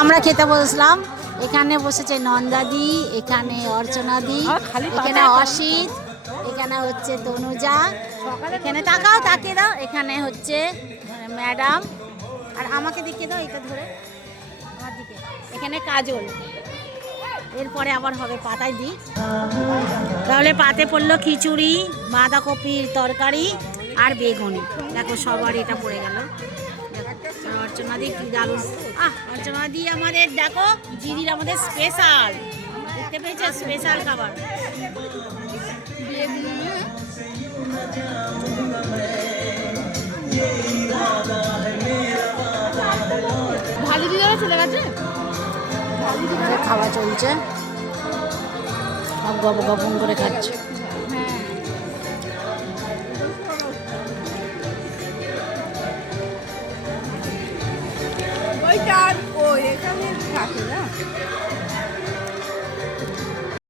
আমরা খেতে বসলাম। এখানে বসেছে নন্দাদি, এখানে অর্চনাদি, এখানে অসিত, এখানে হচ্ছে তনুজা, এখানে তাকাও তাকিয়ে দাও, এখানে হচ্ছে ম্যাডাম, আর আমাকে দেখিয়ে দাও এটা ধরে আমার দিকে, এখানে কাজল। এরপরে আবার হবে পাতায় দিই। তাহলে পাতে পড়লো খিচুড়ি, বাঁধাকপির তরকারি আর বেগুনি। দেখো সবার এটা পড়ে গেল। অর্চনাদি কি দারুণ, অর্চনাদি আমাদের দেখো দিদির আমাদের স্পেশাল, দেখতে পেয়েছে স্পেশাল খাবার। ভালো দিদারা চলে গেছে, খাওয়া চলছে, গপ গপন করে খাচ্ছে। ওইটা ওই এখানে থাকে না।